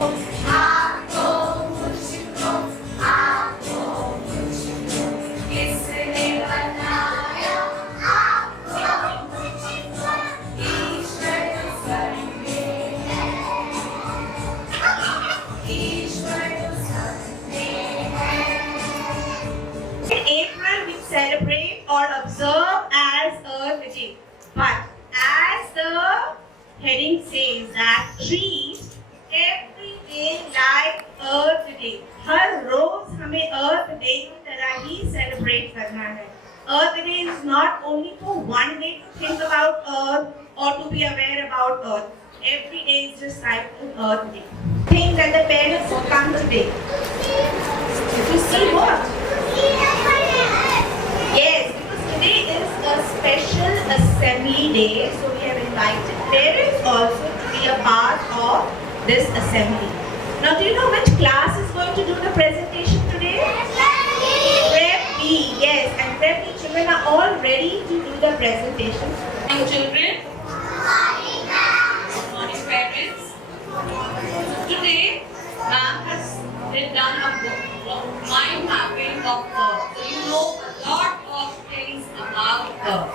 आपको मुझको आपको मुझको किसने बनाया आपको मुझको ईश्वर सब में है ईश्वर सब में है In April we celebrate or observe as Earth Day, but as the heading says that treat every day like Earth Day. हर रोज हमें Earth Day की तरह ही celebrate करना है. Earth Day is not only for one day to think about Earth or to be aware about Earth. Every day is just like an Earth Day. Think that the parents will come today to see what? Yes, because today is a special assembly day, so we have invited parents also to be a part of this assembly. Now, do you know which class is going to do the presentation today? Prep B, yes, and Prep B children are all ready to do the presentation. Morning, children. Morning, parents. Today, ma'am has done a mind mapping of Earth. So you know a lot of things about Earth.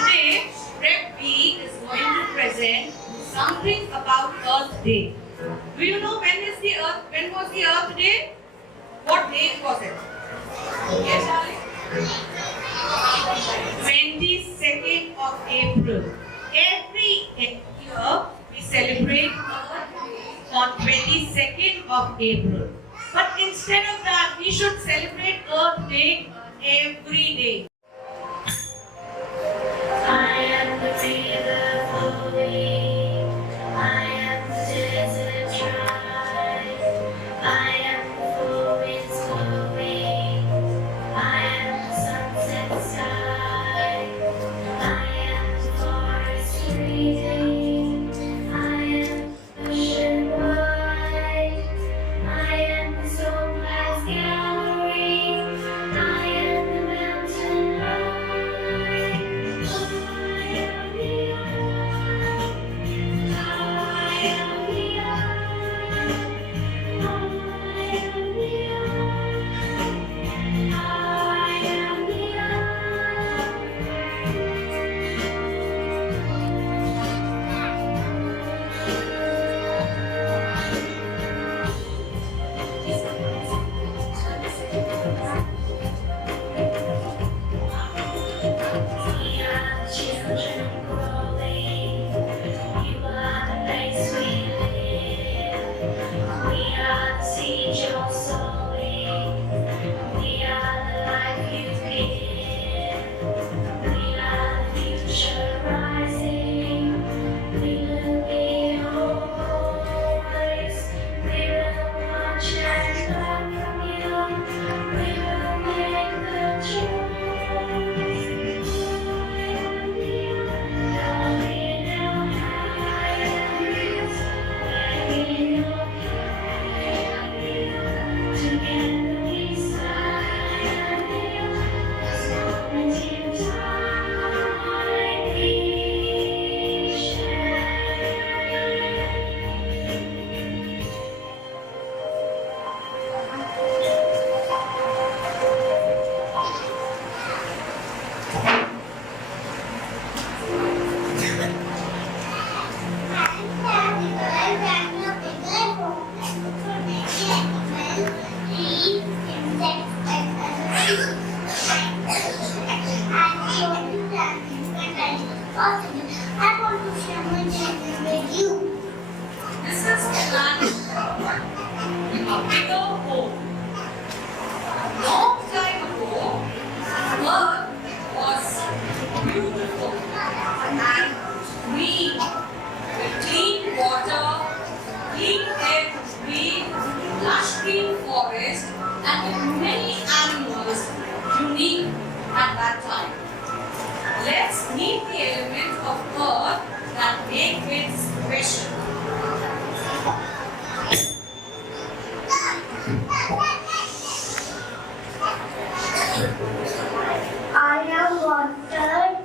Today, Prep B is going to present something about Earth Day. Do you know when was the Earth Day? What date was it? Yes, Charlie? 22nd of April. Every year we celebrate Earth Day on 22nd of April. But instead of that, we should celebrate Earth Day every day. I am the river flowing. I am the desert dry. I am the four winds blowing. I am the sunset sky. I am the forest breathing. I am the ocean wide. I am the stone glass gallery. I am the mountain high. I am the earth. I am the earth. I am the earth. I am the We are the children growing. You are the place we live. We are the seed you're sowing. We are the life you give. We are the future rising. We will be your voice. We will watch and learn from you. We will make the choice. Together we stand, as long as you time we share. I want to share my journey with you. This is planet Earth, a bigger home. Long time ago, Earth was beautiful and green with clean water, clean air to breathe, lush green forest, and with many animals unique at that time. Let's meet the elements of Earth that make it special. I am water,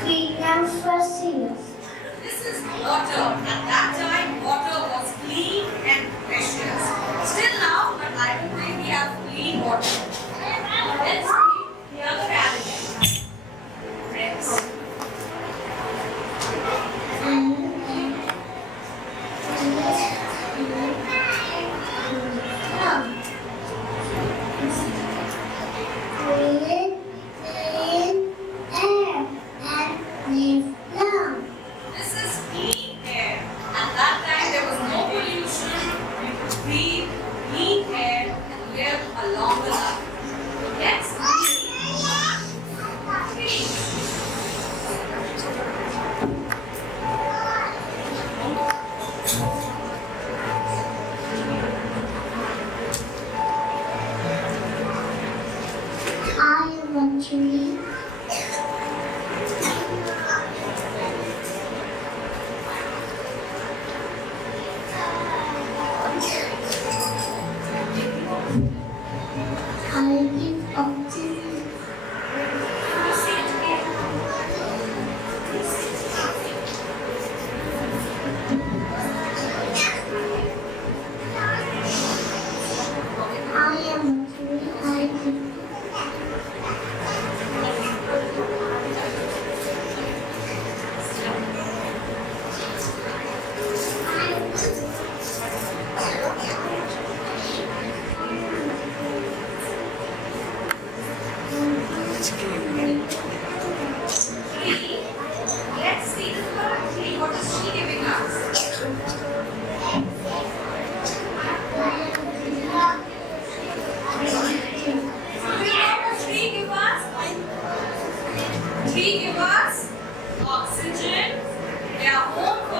green and fuzzy. This is water. At that time, water was clean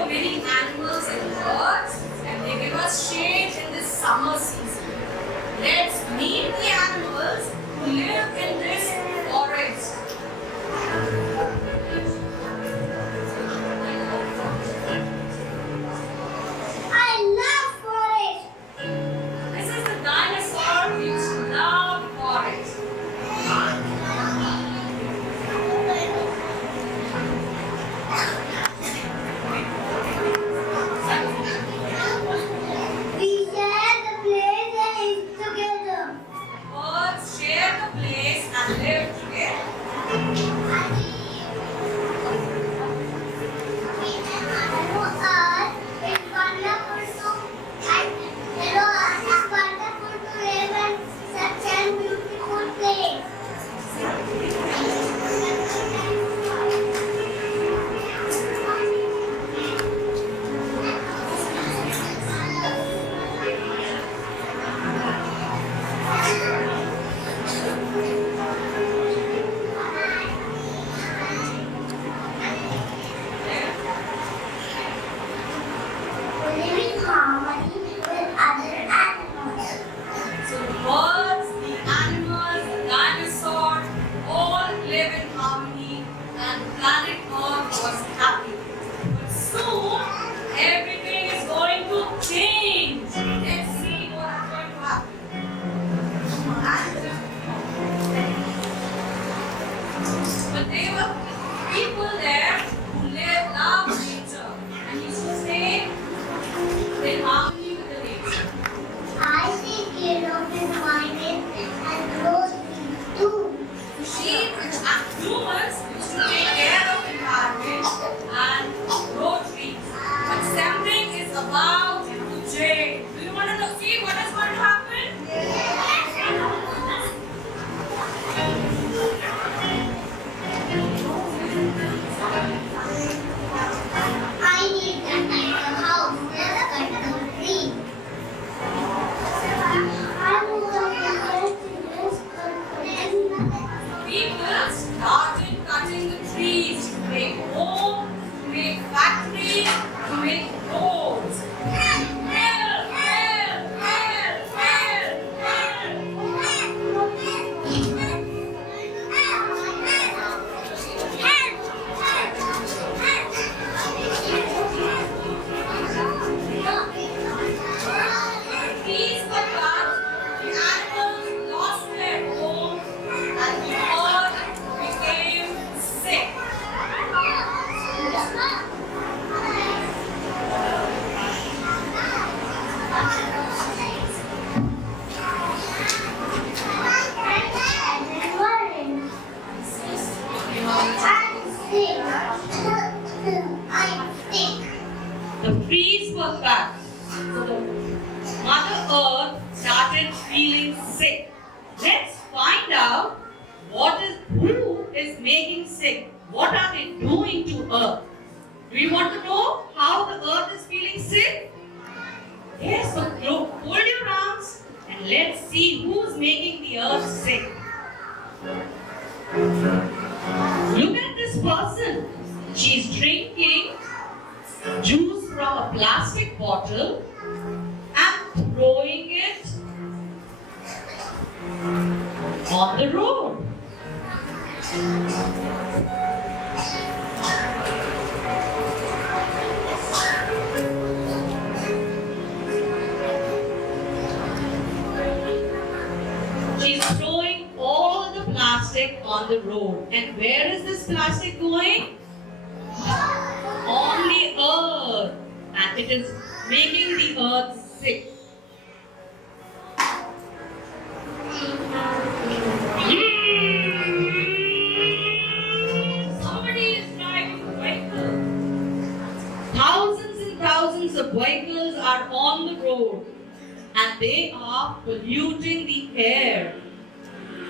many animals and birds, and they give us shade in this summer season. Let's meet the animals who live in this forest. I love forest. This is the dinosaur who used to love forest. We share the place and eat together. Birds share the place and live together. Living harmony with other animals. So the birds, the animals, the dinosaurs all live in harmony and planet Earth was happy. But soon everything is going to change. Let's see what is going to happen. But there were people there who loved nature and used to stay in harmony with the nature. I take care of the environment and grow trees too. Sheep and humans used to take care of the environment and grow trees. But something is about to change. Do you want to see what is going to happen? I need to make a house that's cut down tree. I want People started cutting the trees to make homes, to make factories, to make roads. Help! Help! Help! Help! Trees were cut, the animals lost their homes, and the earth became sick. The trees were cut. So the Mother Earth started feeling sick. Let's find out who is making sick. What are they doing to Earth? Do you want to know how the Earth is feeling sick? Yes, so hold your arms and let's see who's making the Earth sick. Look at this person. She's drinking juice from a plastic bottle and throwing it on the road. She's throwing all the plastic on the road. And where is this plastic going? On the earth. And it is making the earth sick. Somebody is driving a vehicle. Thousands and thousands of vehicles are on the road and they are polluting the air.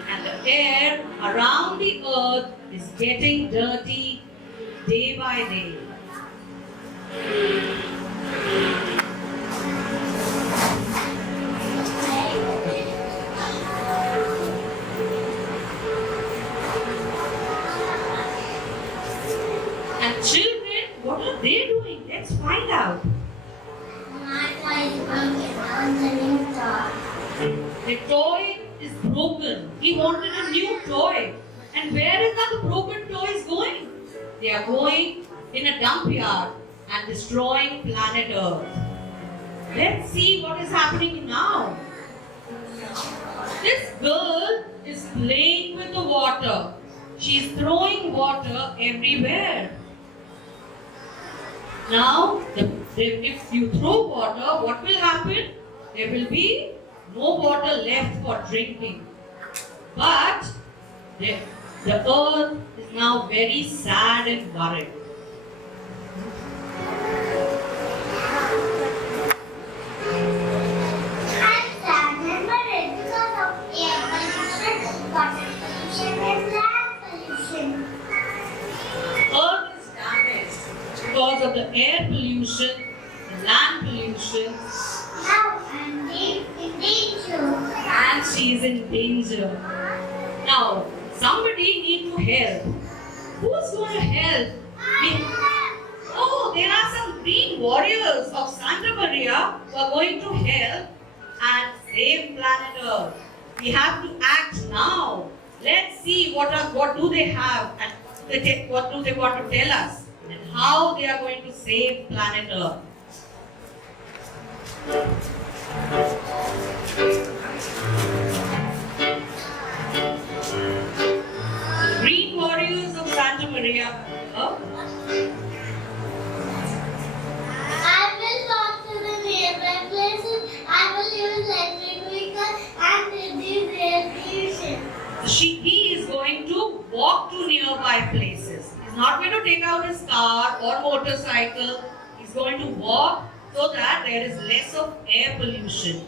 And the air around the earth is getting dirty day by day. And children, what are they doing? Let's Let's find out. My toy is broken on the new toy. The toy is broken. He wanted a new toy. And where is that the broken toys going? They are going in a dump yard and destroying planet Earth. Let's see what is happening now. This girl is playing with the water. She is throwing water everywhere. Now, if you throw water, what will happen? There will be no water left for drinking. But the earth is now very sad and worried. I'm sad and worried because of air pollution, water pollution, and land pollution. Earth is damaged because of the air pollution, the land pollution, Now I'm in danger. and she is in danger. Now, somebody needs to help. Who's going to help? Oh, there are some green warriors of Santa Maria who are going to help and save planet Earth. We have to act now. Let's see what do they have and what do they want to tell us and how they are going to save planet Earth. Green warriors of Santa Maria. I will walk to the nearby places. I will use electric vehicle and reduce air pollution. He is going to walk to nearby places. He's not going to take out his car or motorcycle. He's going to walk so that there is less of air pollution.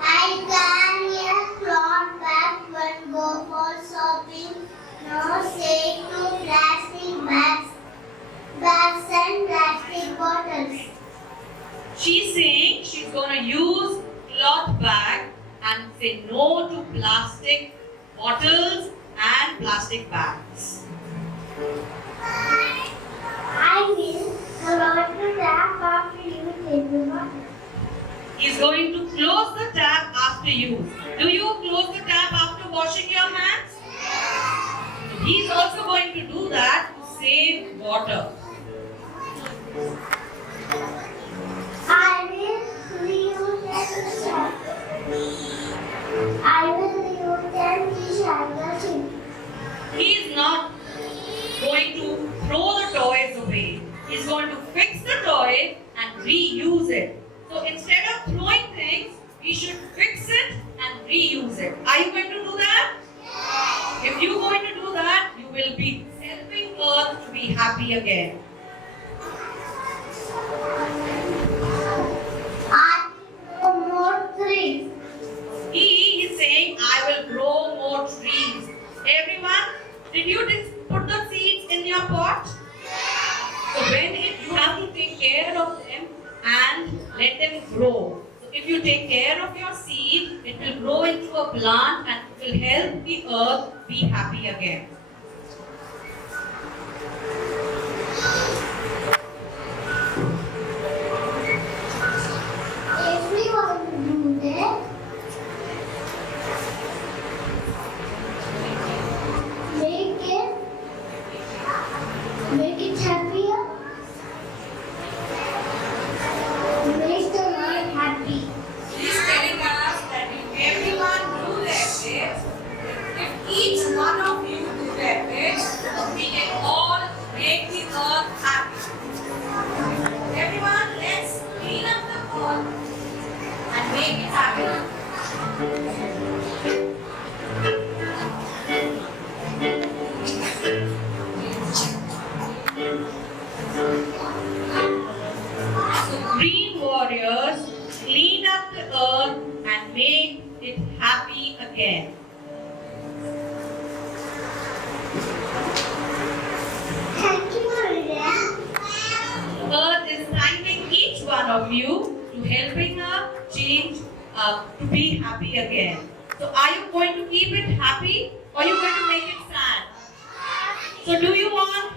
I carry a cloth bag when go for shopping. No shake, no plastic bags and plastic bottles. She's saying she's going to use cloth bag and say no to plastic bottles and plastic bags. I will close the tap after using the water. He's going to close the tap after use. Do you close the tap after washing your hands? He's also going to do that to save water. I will reuse and recycle. He is not going to throw the toys away. He's going to fix the toy and reuse it. So instead of throwing things, we should fix it and reuse it. Are you going to do that? If you're going to do that, you will be helping Earth to be happy again. I will grow more trees. He is saying, I will grow more trees. Everyone, did you put the seeds in your pot? So you have to take care of them and let them grow. So if you take care of your seed, it will grow into a plant and it will help the earth be happy again. If we want to do that, make it happier. Make the world happy. He's telling us that if everyone do their bit, if each one of you do their bit, we can all make the earth happy. Everyone, let's clean up the earth and make it happy. So green warriors clean up the earth and make it happy again. Thank you, Maria. Earth is thanking each one of you to helping her change to be happy again. So are you going to keep it happy or are you going to make it sad? So do you want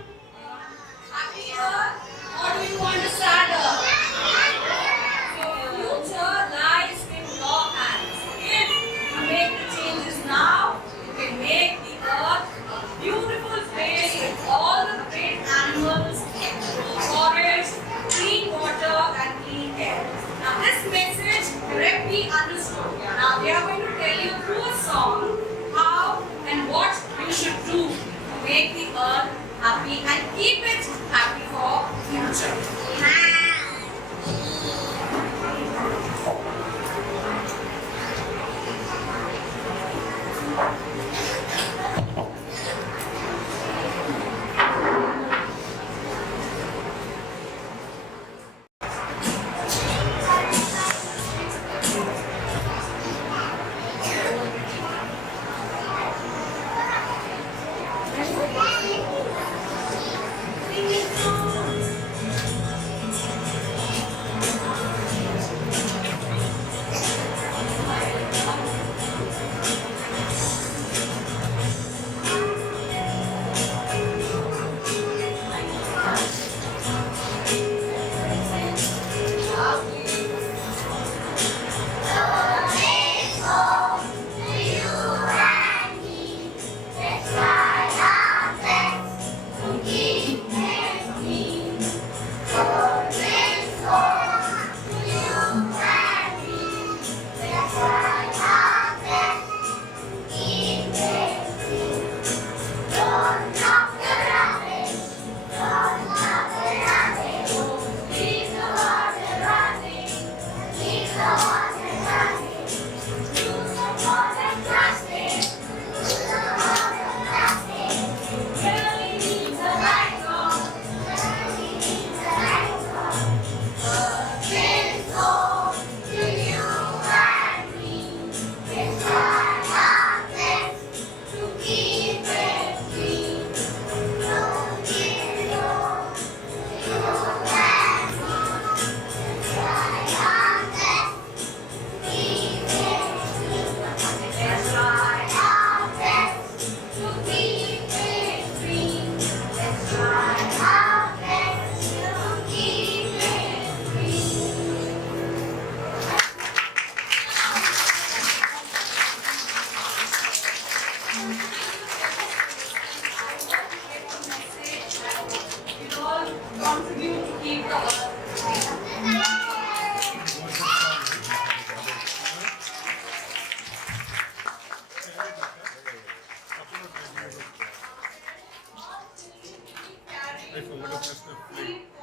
contribute to keep the earth I forgot to press the play.